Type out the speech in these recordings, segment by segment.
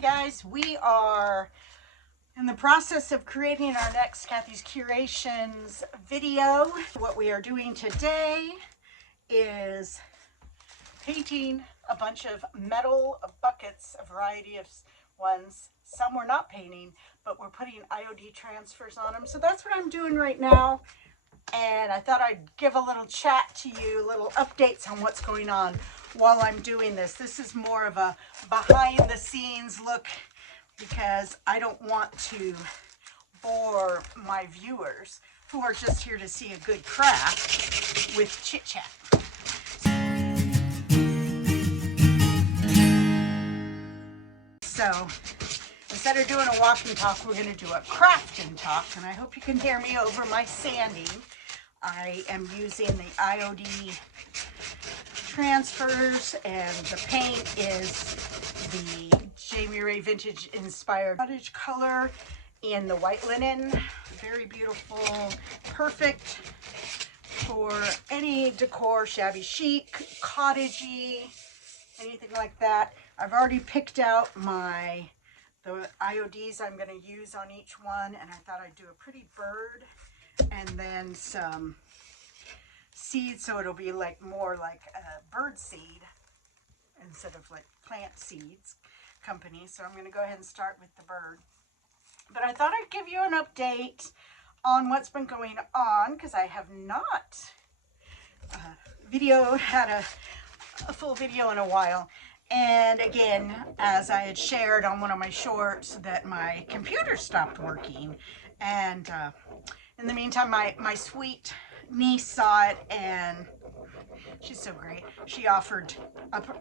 Guys, we are in the process of creating our next Kathy's Curations video. What we are doing today is painting a bunch of metal buckets, a variety of ones. Some we're not painting, but we're putting IOD transfers on them. So that's what I'm doing right now. And I thought I'd give a little chat to you, little updates on what's going on while I'm doing this. This is more of a behind the scenes look because I don't want to bore my viewers who are just here to see a good craft with chit chat. So instead of doing a walk and talk, we're going to do a craft and talk, and I hope you can hear me over my sanding. I am using the IOD transfers, and the paint is the Jamie Ray Vintage inspired cottage color in the white linen. Very beautiful, perfect for any decor, shabby chic, cottagey, anything like that. I've already picked out the IODs I'm going to use on each one, and I thought I'd do a pretty bird and then some seeds, so it'll be like more like a bird seed instead of like plant seeds company. So I'm going to go ahead and start with the bird, but I thought I'd give you an update on what's been going on because I have not had a full video in a while. And again, as I had shared on one of my shorts, that my computer stopped working, and in the meantime, my sweet niece saw it, and she's so great. She offered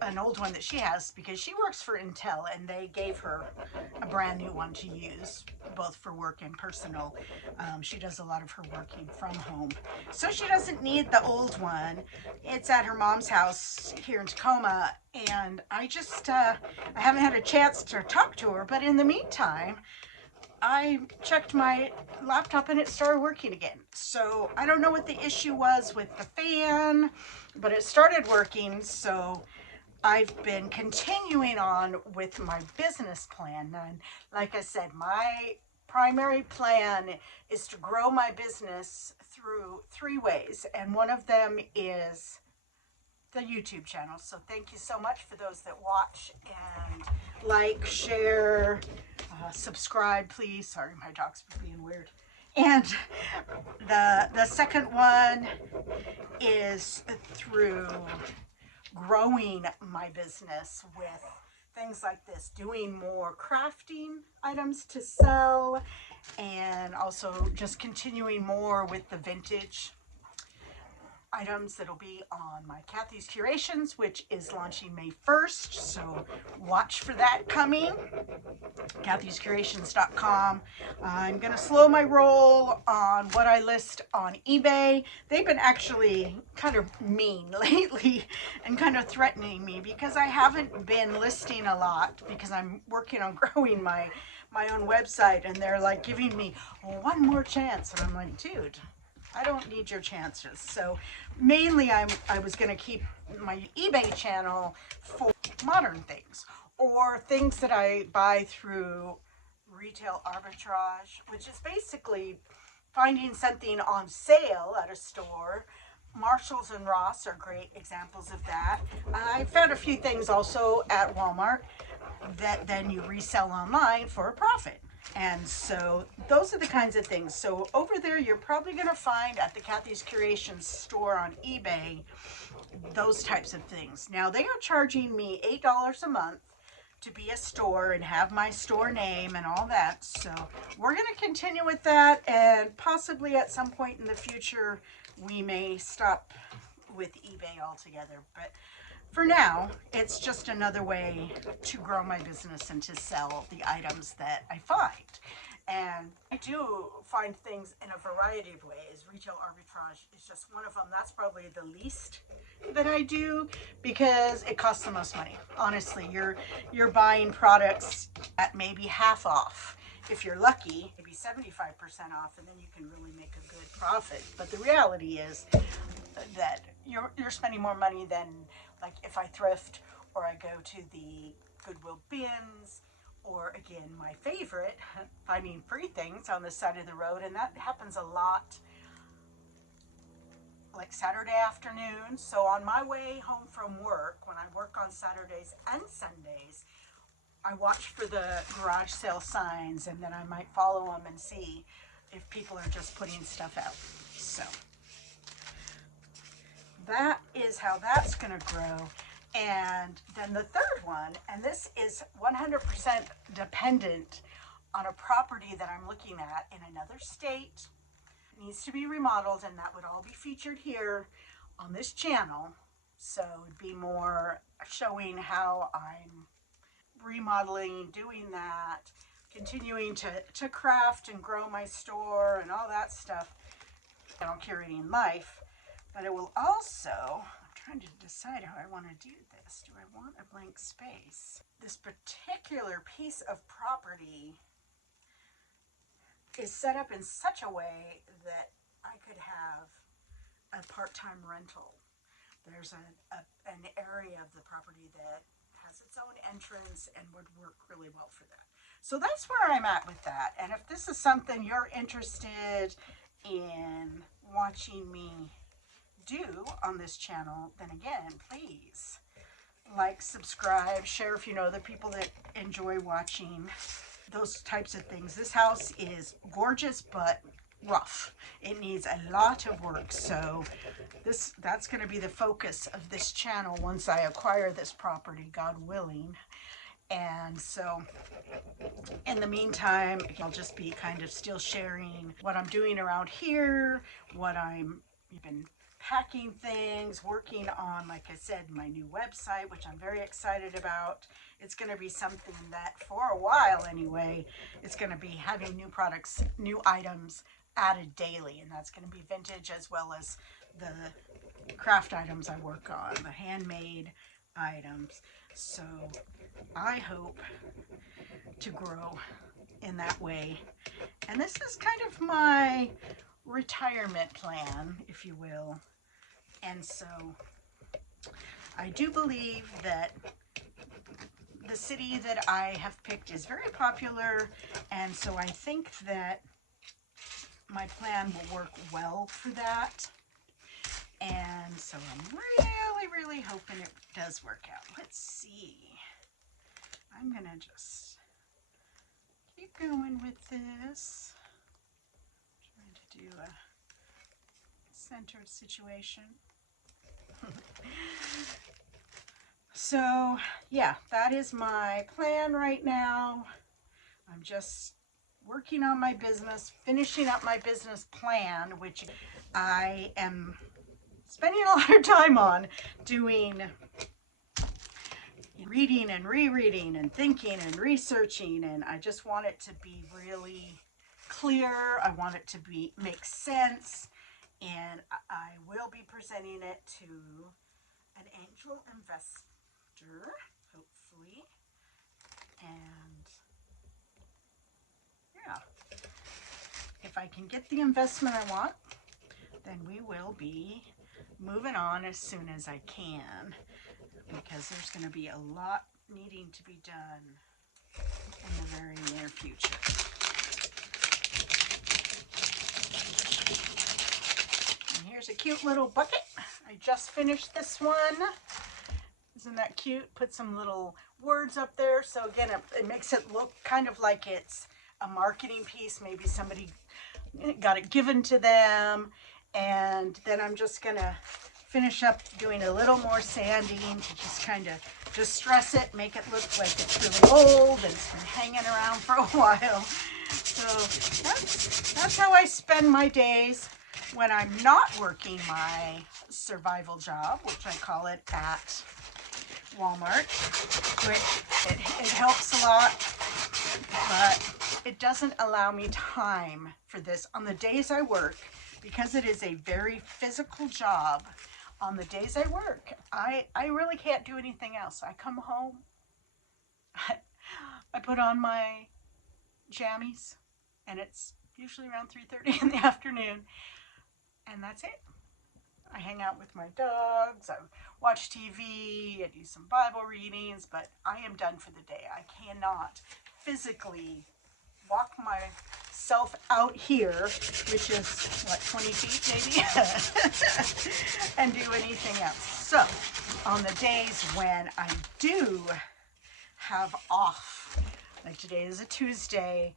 an old one that she has because she works for Intel, and they gave her a brand new one to use, both for work and personal. She does a lot of her working from home, so she doesn't need the old one. It's at her mom's house here in Tacoma, and I haven't had a chance to talk to her, but in the meantime, I checked my laptop and it started working again. So I don't know what the issue was with the fan, but it started working. So I've been continuing on with my business plan. And like I said, my primary plan is to grow my business through 3 ways. And one of them is the YouTube channel. So thank you so much for those that watch and like, share, subscribe, please. Sorry, my dog's being weird. And the second one is through growing my business with things like this, doing more crafting items to sell, and also just continuing more with the vintage items that'll be on my Kathy's Curations, which is launching May 1st, so watch for that coming. Kathy'sCurations.com. I'm going to slow my roll on what I list on eBay. They've been actually kind of mean lately and kind of threatening me because I haven't been listing a lot because I'm working on growing my own website, and they're like giving me one more chance, and I'm like, dude, I don't need your chances. So mainly I was going to keep my eBay channel for modern things or things that I buy through retail arbitrage, which is basically finding something on sale at a store. Marshalls and Ross are great examples of that. I found a few things also at Walmart that then you resell online for a profit. And so those are the kinds of things. So over there, you're probably going to find at the Kathy's Curations store on eBay, those types of things. Now they are charging me $8 a month to be a store and have my store name and all that. So we're going to continue with that, and possibly at some point in the future, we may stop with eBay altogether. But for now, it's just another way to grow my business and to sell the items that I find. And I do find things in a variety of ways. Retail arbitrage is just one of them. That's probably the least that I do because it costs the most money. Honestly, you're buying products at maybe half off. If you're lucky, maybe 75% off, and then you can really make a good profit. But the reality is that you're spending more money than, like, if I thrift or I go to the Goodwill bins Or again, my favorite, finding free things on the side of the road, and that happens a lot, like Saturday afternoons. So on my way home from work, when I work on Saturdays and Sundays, I watch for the garage sale signs, and then I might follow them and see if people are just putting stuff out. So that is how that's going to grow. And then the third one, and this is 100% dependent on a property that I'm looking at in another state. It needs to be remodeled, and that would all be featured here on this channel. So it'd be more showing how I'm remodeling, doing that, continuing to craft and grow my store and all that stuff, curating life. But it will also, I'm trying to decide how I want to do this. Do I want a blank space? This particular piece of property is set up in such a way that I could have a part-time rental. There's an area of the property that has its own entrance and would work really well for that. So that's where I'm at with that. And if this is something you're interested in watching me do on this channel, then again, please like, subscribe, share if you know the people that enjoy watching those types of things. This house is gorgeous, but rough. It needs a lot of work. So that's going to be the focus of this channel once I acquire this property, God willing. And so in the meantime, I'll just be kind of still sharing what I'm doing around here, what I'm even packing things, working on, like I said, my new website, which I'm very excited about. It's going to be something that for a while anyway, it's going to be having new products, new items added daily. And that's going to be vintage as well as the craft items I work on, the handmade items. So I hope to grow in that way. And this is kind of my retirement plan, if you will. And so I do believe that the city that I have picked is very popular, and so I think that my plan will work well for that. And so I'm really hoping it does work out. Let's see. I'm gonna just keep going with this. Trying to do a centered situation. So yeah, that is my plan right now. I'm just working on my business, finishing up my business plan, which I am spending a lot of time on doing, reading and rereading and thinking and researching, and I just want it to be really clear. I want it to make sense, and I will be presenting it to an angel investor, hopefully. And yeah, if I can get the investment I want, then we will be moving on as soon as I can, because there's going to be a lot needing to be done in the very near future. And here's a cute little bucket. I just finished this one. Isn't that cute? Put some little words up there. So again, it makes it look kind of like it's a marketing piece. Maybe somebody got it given to them. And then I'm just gonna finish up doing a little more sanding to just kind of distress it, make it look like it's really old and it's been hanging around for a while. So that's how I spend my days when I'm not working my survival job, which I call it, at Walmart. Which it helps a lot, but it doesn't allow me time for this on the days I work, because it is a very physical job. On the days I work, I really can't do anything else. I come home, I put on my jammies, and it's usually around 3:30 in the afternoon, and that's it. I hang out with my dogs, I watch TV, I do some Bible readings, but I am done for the day. I cannot physically walk myself out here, which is what, 20 feet maybe, and do anything else. So on the days when I do have off, like today is a Tuesday,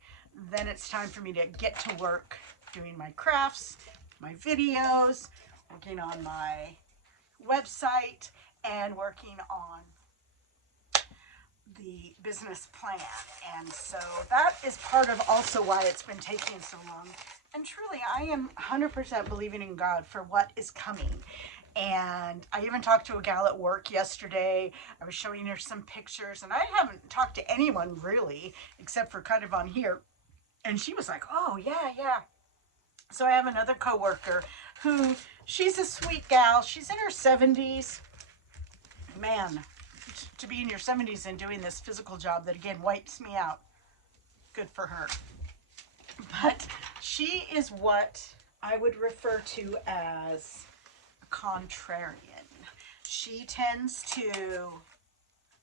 then it's time for me to get to work doing my crafts, my videos, working on my website, and working on the business plan. And so that is part of also why it's been taking so long. And truly, I am 100% believing in God for what is coming. And I even talked to a gal at work yesterday. I was showing her some pictures, and I haven't talked to anyone really, except for kind of on here. And she was like, oh, yeah. So I have another coworker who, she's a sweet gal. She's in her 70s. Man, to be in your 70s and doing this physical job that, again, wipes me out. Good for her. But she is what I would refer to as a contrarian. She tends to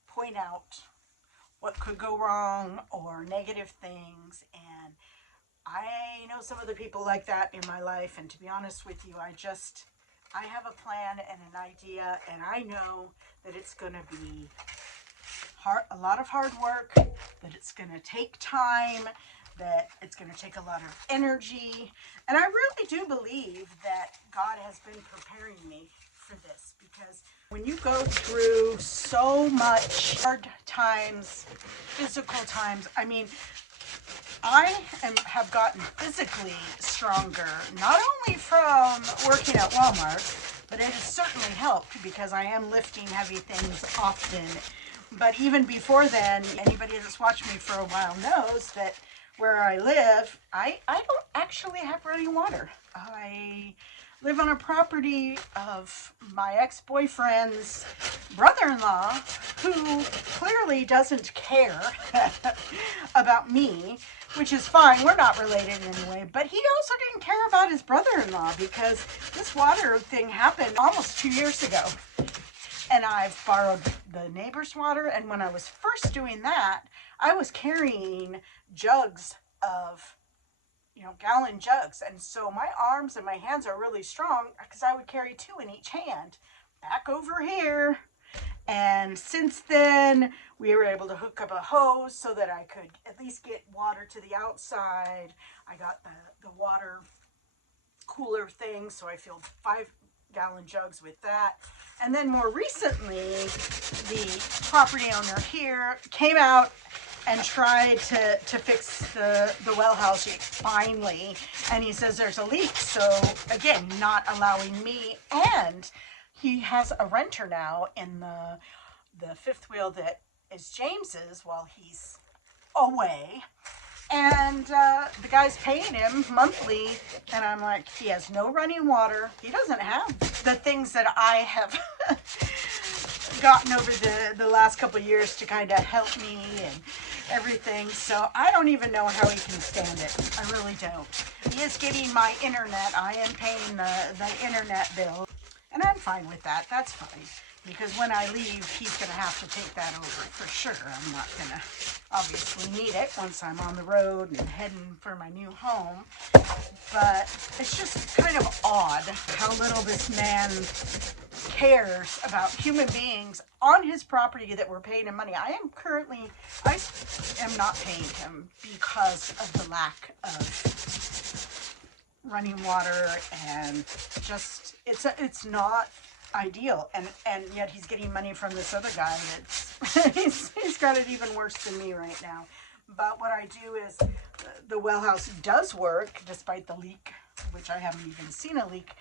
point out what could go wrong or negative things, and I know some other people like that in my life, and to be honest with you, I have a plan and an idea, and I know that it's going to be a lot of hard work, that it's going to take time, that it's going to take a lot of energy. And I really do believe that God has been preparing me for this, because when you go through so much hard times, physical times, I mean, have gotten physically stronger, not only from working at Walmart, but it has certainly helped because I am lifting heavy things often. But even before then, anybody that's watched me for a while knows that where I live, I don't actually have running water. I live on a property of my ex-boyfriend's brother-in-law, who clearly doesn't care about me, which is fine. We're not related in any way, but he also didn't care about his brother-in-law because this water thing happened almost 2 years ago. And I've borrowed the neighbor's water, and when I was first doing that, I was carrying jugs of, gallon jugs. And so my arms and my hands are really strong because I would carry 2 in each hand. Back over here. And since then, we were able to hook up a hose so that I could at least get water to the outside. I got the water cooler thing, so I filled 5-gallon jugs with that. And then more recently, the property owner here came out and tried to fix the well house finally. And he says there's a leak. So again, not allowing me, and he has a renter now in the fifth wheel that is James's while he's away. And the guy's paying him monthly, and I'm like, he has no running water. He doesn't have the things that I have gotten over the last couple of years to kind of help me and everything. So I don't even know how he can stand it. I really don't. He is getting my internet. I am paying the internet bill, and I'm fine with that. That's fine. Because when I leave, he's going to have to take that over for sure. I'm not going to obviously need it once I'm on the road and heading for my new home. But it's just kind of odd how little this man cares about human beings on his property that we're paying him money. I am not paying him because of the lack of running water, and just it's not ideal, and yet he's getting money from this other guy that's he's got it even worse than me right now. But what I do is the well house does work despite the leak, which I haven't even seen a leak.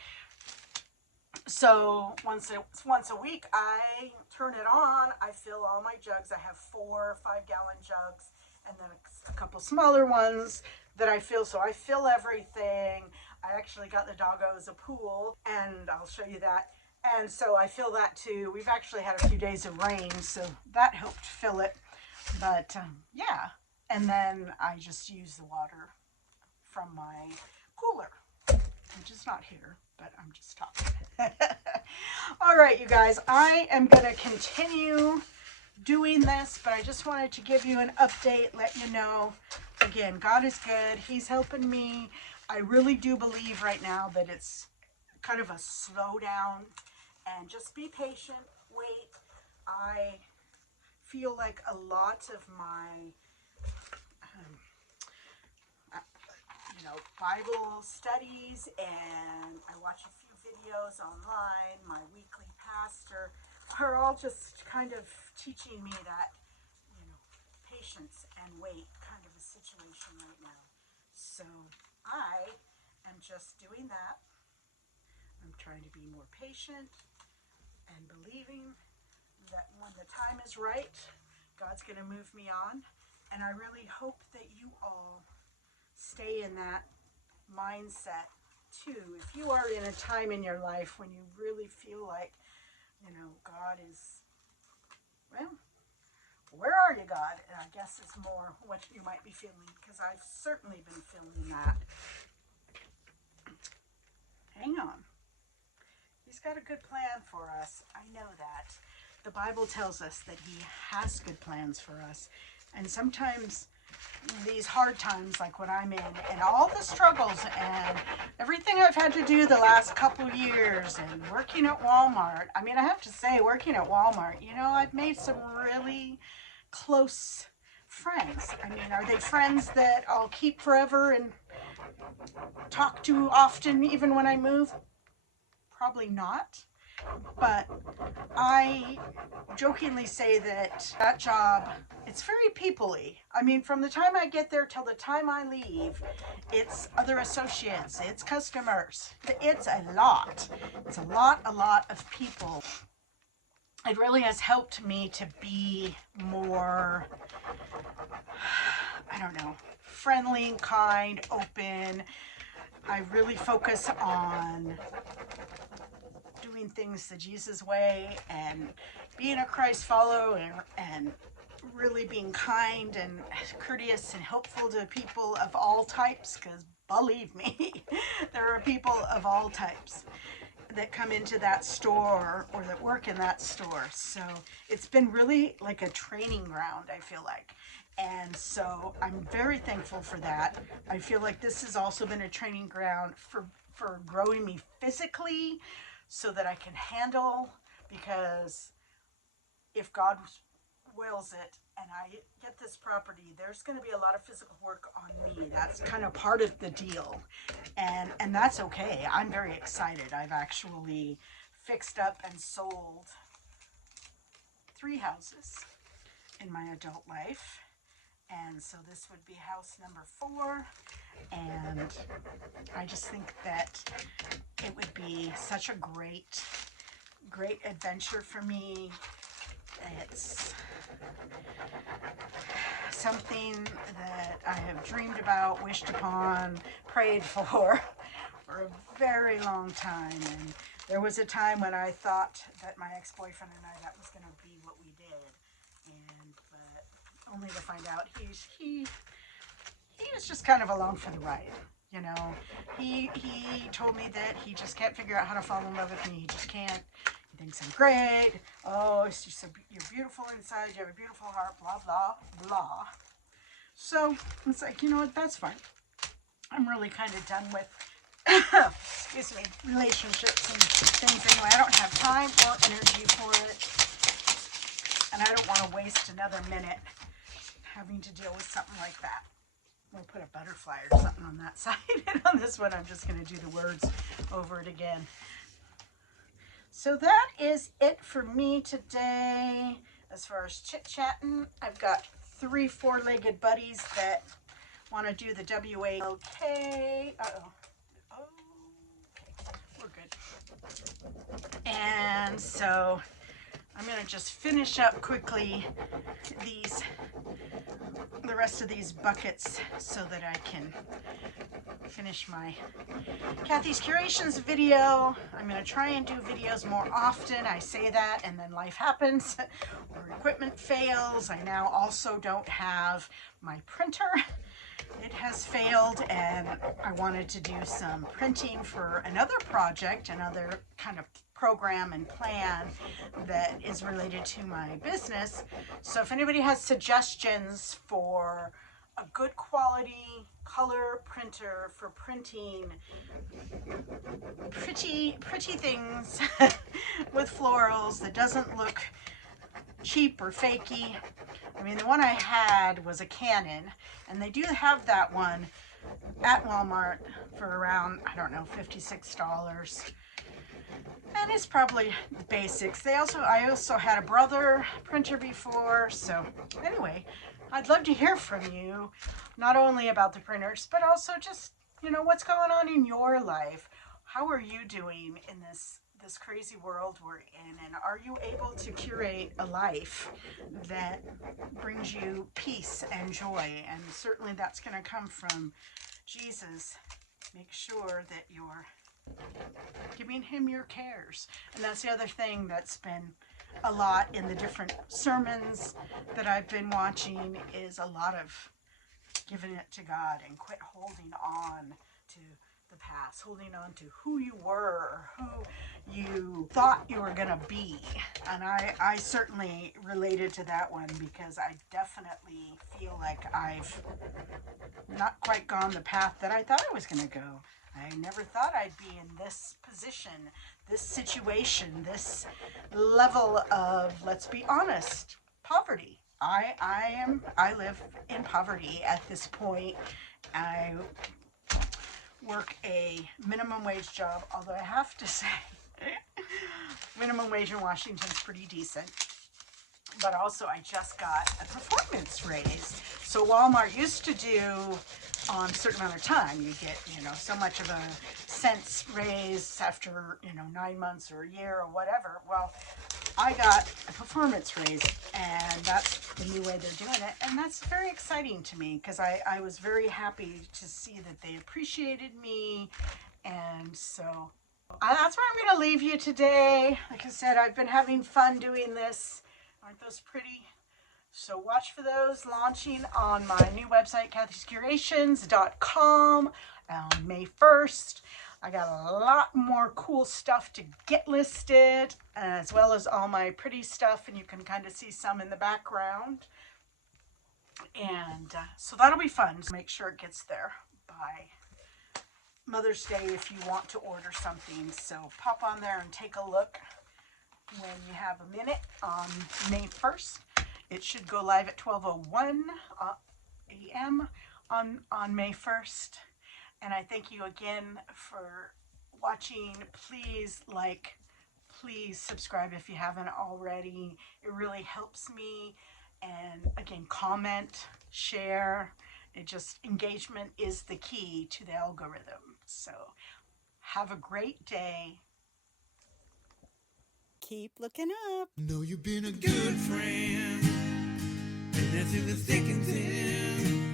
So once a week I turn it on, I fill all my jugs. I have 4 5-gallon jugs and then a couple smaller ones that I fill. So I fill everything. I actually got the doggos a pool, and I'll show you that. And so I fill that too. We've actually had a few days of rain, so that helped fill it. But yeah, and then I just use the water from my cooler, which is not here, but I'm just talking. All right, you guys, I am going to continue doing this, but I just wanted to give you an update, let you know, again, God is good. He's helping me. I really do believe right now that it's kind of a slowdown, and just be patient, wait. I feel like a lot of my Bible studies, and I watch a few videos online, my weekly pastor, are all just kind of teaching me that, patience and wait kind of a situation right now. So I am just doing that. I'm trying to be more patient and believing that when the time is right, God's going to move me on. And I really hope that you all stay in that mindset too. If you are in a time in your life when you really feel like, God is, well, where are you, God? And I guess it's more what you might be feeling, because I've certainly been feeling that. Hang on. He's got a good plan for us. I know that. The Bible tells us that he has good plans for us. And sometimes these hard times, like what I'm in, and all the struggles and everything I've had to do the last couple of years, and working at Walmart. I mean, I have to say, working at Walmart, I've made some really close friends. I mean, are they friends that I'll keep forever and talk to often, even when I move? Probably not. But I jokingly say that job, it's very people-y. I mean, from the time I get there till the time I leave, it's other associates, it's customers. It's a lot. It's a lot of people. It really has helped me to be more, I don't know, friendly, kind, open. I really focus on doing things the Jesus way and being a Christ follower, and really being kind and courteous and helpful to people of all types, because believe me, there are people of all types that come into that store or that work in that store. So it's been really like a training ground, I feel like. And so I'm very thankful for that. I feel like this has also been a training ground for growing me physically, so that I can handle, because if God wills it and I get this property, there's going to be a lot of physical work on me. That's kind of part of the deal. And that's okay. I'm very excited. I've actually fixed up and sold 3 houses in my adult life. And so this would be house number 4. And I just think that it would be such a great adventure for me. It's something that I have dreamed about, wished upon, prayed for a very long time. And there was a time when I thought that my ex-boyfriend and I, that was going to be what we did. But only to find out he was just kind of along for the ride. He told me that he just can't figure out how to fall in love with me. He just can't. He thinks I'm great. Oh, it's just you're beautiful inside. You have a beautiful heart. Blah, blah, blah. So it's like, what? That's fine. I'm really kind of done with, excuse me, relationships and things anyway. I don't have time or energy for it. And I don't want to waste another minute having to deal with something like that. We'll put a butterfly or something on that side. And on this one, I'm just going to do the words over it again. So that is it for me today. As far as chit-chatting, I've got 3 4-legged buddies that want to do the WALK. Uh-oh. Okay, we're good. And so I'm going to just finish up quickly the rest of these buckets so that I can finish my Kathy's Curations video. I'm going to try and do videos more often. I say that and then life happens or equipment fails. I now also don't have my printer, it has failed, and I wanted to do some printing for another project, another kind of program and plan that is related to my business. So if anybody has suggestions for a good quality color printer for printing pretty things with florals that doesn't look cheap or fakey. I mean, the one I had was a Canon, and they do have that one at Walmart for around, I don't know, $56. And it's probably the basics. I also had a Brother printer before, so anyway, I'd love to hear from you, not only about the printers, but also just, what's going on in your life. How are you doing in this crazy world we're in, and are you able to curate a life that brings you peace and joy? And certainly that's going to come from Jesus. Make sure that you're giving him your cares. And that's the other thing that's been a lot in the different sermons that I've been watching, is a lot of giving it to God and quit holding on to the past, holding on to who you were, who you thought you were going to be. And I certainly related to that one, because I definitely feel like I've not quite gone the path that I thought I was going to go. I never thought I'd be in this position, this situation, this level of, let's be honest, poverty. I live in poverty at this point. I work a minimum wage job, although I have to say minimum wage in Washington's pretty decent. But also I just got a performance raise. So Walmart used to do, on a certain amount of time, you get, so much of a cents raise after, 9 months or a year or whatever. Well, I got a performance raise, and that's the new way they're doing it. And that's very exciting to me, because I was very happy to see that they appreciated me. And so that's where I'm going to leave you today. Like I said, I've been having fun doing this. Aren't those pretty? So watch for those launching on my new website, kathyscurations.com, on May 1st. I got a lot more cool stuff to get listed, as well as all my pretty stuff, and you can kind of see some in the background. And so that'll be fun. So make sure it gets there by Mother's Day if you want to order something. So pop on there and take a look when you have a minute on May 1st. It should go live at 12:01 a.m. on May 1st. And I thank you again for watching. Please please subscribe if you haven't already. It really helps me. And again, comment, share. Engagement is the key to the algorithm. So have a great day. Keep looking up. Know you've been a good friend, and that's in the thick and thin.